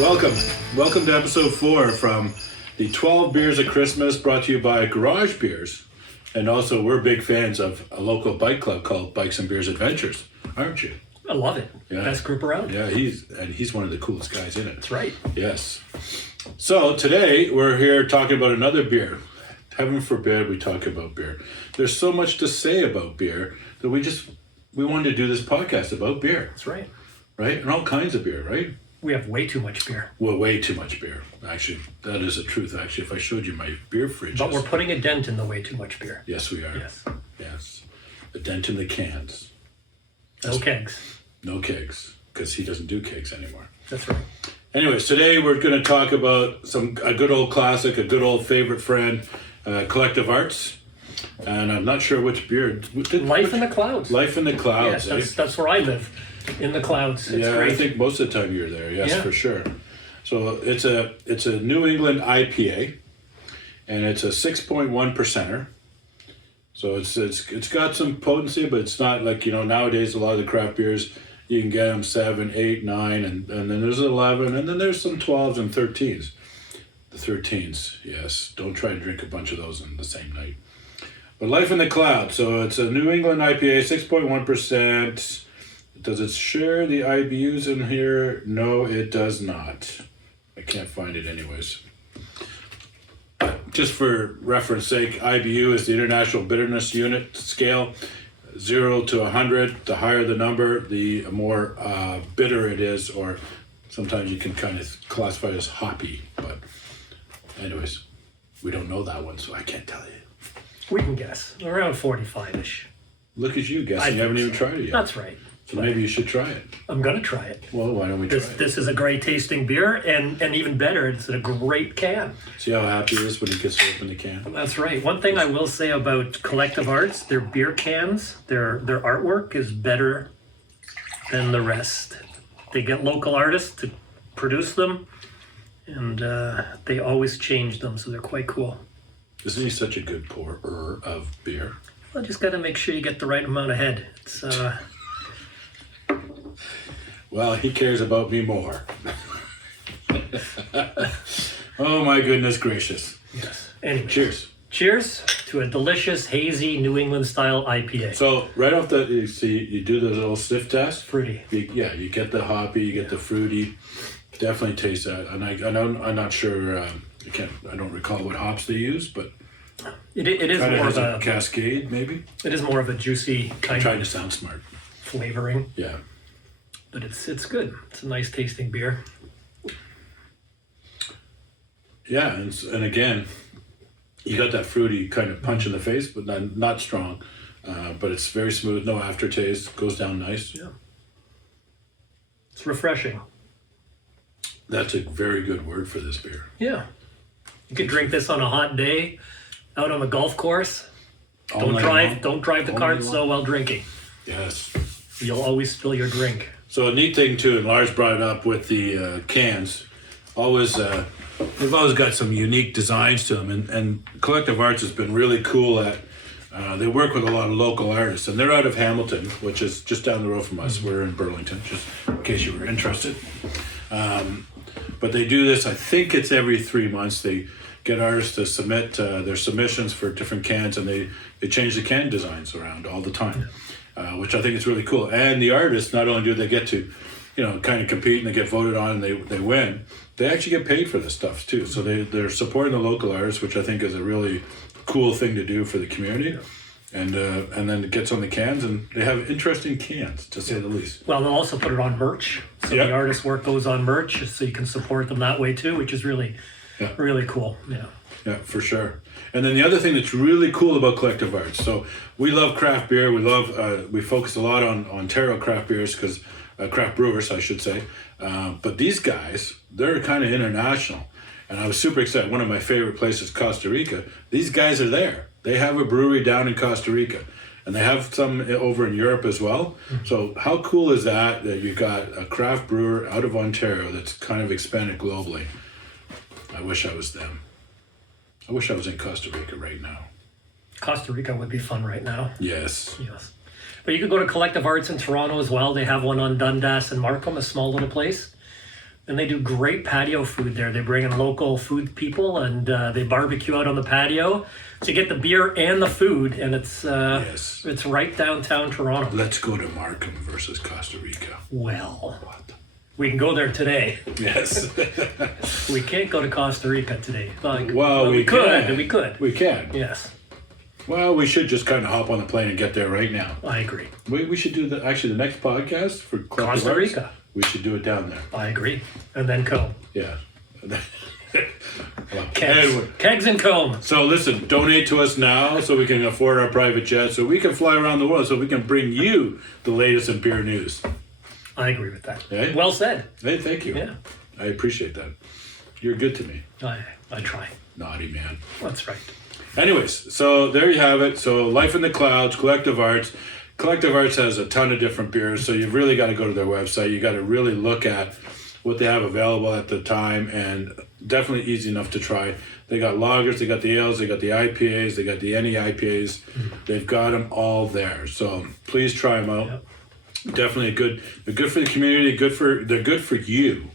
Welcome to episode 4 from the 12 Beers of Christmas, brought to you by Garage Beers. And also, we're big fans of a local bike club called Bikes and Beers Adventures, aren't you? I love it. Yeah. Best group around. Yeah, he's one of the coolest guys in it. That's right. Yes. So today we're here talking about another beer. Heaven forbid we talk about beer. There's so much to say about beer that we wanted to do this podcast about beer. That's right. Right? And all kinds of beer, right? We have way too much beer. Well, way too much beer. Actually, that is the truth. Actually, if I showed you my beer fridge. But we're putting a dent in the way too much beer. Yes, we are. Yes. A dent in the cans. No kegs. No kegs, because he doesn't do kegs anymore. That's right. Anyways, today we're going to talk about a good old classic, a good old favorite friend, Collective Arts. And I'm not sure which beer. Life in the Clouds. Life in the Clouds. Yes, that's where I live. In the clouds. It's great. I think most of the time you're there. Yes, yeah. For sure. So it's a New England IPA, and it's a 6.1%er. So it's got some potency, but it's not like, nowadays a lot of the craft beers, you can get them 7, 8, 9, and then there's 11, and then there's some 12s and 13s. The 13s, yes. Don't try to drink a bunch of those in the same night. But Life in the Cloud. So it's a New England IPA, 6.1%. Does it share the IBUs in here? No, it does not. I can't find it anyways. Just for reference sake, IBU is the International Bitterness Unit scale, 0 to 100. The higher the number, the more bitter it is, or sometimes you can kind of classify it as hoppy. But anyways, we don't know that one, so I can't tell you. We can guess. Around 45-ish. Look at you guessing. You haven't even tried it yet. That's right. So maybe you should try it. I'm going to try it. Well, why don't we try it? This is a great tasting beer, and even better, it's a great can. See how happy he is when he gets to open the can? That's right. One thing I will say about Collective Arts, their beer cans, their artwork is better than the rest. They get local artists to produce them, and they always change them, so they're quite cool. Isn't he such a good pourer of beer? Well, just got to make sure you get the right amount of head. It's Well, he cares about me more. Oh my goodness gracious. Yes. Anyway. Cheers. Cheers to a delicious, hazy, New England style IPA. So right off the, you do the little sniff test. Fruity. You get the hoppy, you get the fruity. Definitely taste that. And I'm not sure, I don't recall what hops they use, but it is more of a Cascade, maybe? It is more of a juicy kind I'm trying of to sound smart. flavoring. Yeah. But it's good. It's a nice tasting beer. Yeah, and again, you got that fruity kind of punch in the face, but not strong. But it's very smooth, no aftertaste, goes down nice. Yeah. It's refreshing. That's a very good word for this beer. Yeah. You could drink this on a hot day, out on the golf course. Don't drive the cart so while drinking. Yes. You'll always spill your drink. So a neat thing too, and Lars brought it up with the cans. They've always got some unique designs to them, and Collective Arts has been really cool at. They work with a lot of local artists, and they're out of Hamilton, which is just down the road from us. We're in Burlington, just in case you were interested. But they do this. I think it's every 3 months. They get artists to submit their submissions for different cans, and they change the can designs around all the time. Which I think is really cool. And the artists, not only do they get to, kind of compete and they get voted on and they win, they actually get paid for this stuff too. So they're supporting the local artists, which I think is a really cool thing to do for the community. And then it gets on the cans, and they have interesting cans, to say the least. Well, they'll also put it on merch. So the artist's work goes on merch, so you can support them that way too, which is really, really cool. Yeah. Yeah, for sure. And then the other thing that's really cool about Collective Arts, so we love craft beer. We focus a lot on Ontario craft beers, because craft brewers, I should say. But these guys, they're kind of international. And I was super excited. One of my favorite places, Costa Rica. These guys are there. They have a brewery down in Costa Rica. And they have some over in Europe as well. Mm-hmm. So how cool is that you've got a craft brewer out of Ontario that's kind of expanded globally? I wish I was them. I wish I was in Costa Rica right now. Costa Rica would be fun right now. Yes. But you could go to Collective Arts in Toronto as well. They have one on Dundas and Markham, a small little place. And they do great patio food there. They bring in local food people and they barbecue out on the patio. So you get the beer and the food, and it's Yes. it's right downtown Toronto. Let's go to Markham versus Costa Rica. Well, What? we can go there today. Yes. We can't go to Costa Rica today. Well, we could. can. We could. We can. Yes, Well, we should just kind of hop on the plane and get there right now. I agree. We should do the next podcast for Collective Costa Arts, Rica. we should do it down there. I agree. And then comb. Yeah. Well, Kegs. anyway, Kegs and comb. so listen, donate to us now so we can afford our private jet, so we can fly around the world, so we can bring you the latest in beer news. I agree with that. Hey? Well said. Hey, thank you. Yeah. I appreciate that. You're good to me. I try. Naughty man. That's right. Anyways, so there you have it. So Life in the Clouds, Collective Arts. Collective Arts has a ton of different beers, so you've really got to go to their website. You got to really look at what they have available at the time, and definitely easy enough to try. They got lagers, they got the ales, they got the IPAs, they got the NE IPAs. They've got them all there. So please try them out. Yep. Definitely they're good for the community, they're good for you,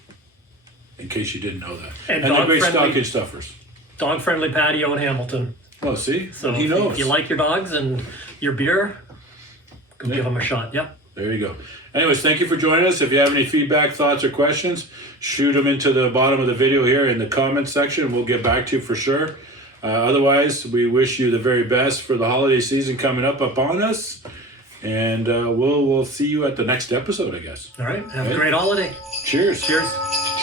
in case you didn't know that. And they're great dog-friendly. stocking stuffers. Dog-friendly patio in Hamilton. Oh, see? So he knows. if you like your dogs and your beer, go give them a shot. Yep. There you go. Anyways, thank you for joining us. If you have any feedback, thoughts, or questions, shoot them into the bottom of the video here in the comments section. We'll get back to you for sure. Otherwise, we wish you the very best for the holiday season coming up upon us. And we'll see you at the next episode, I guess. All right. Have a great holiday. Cheers. Cheers.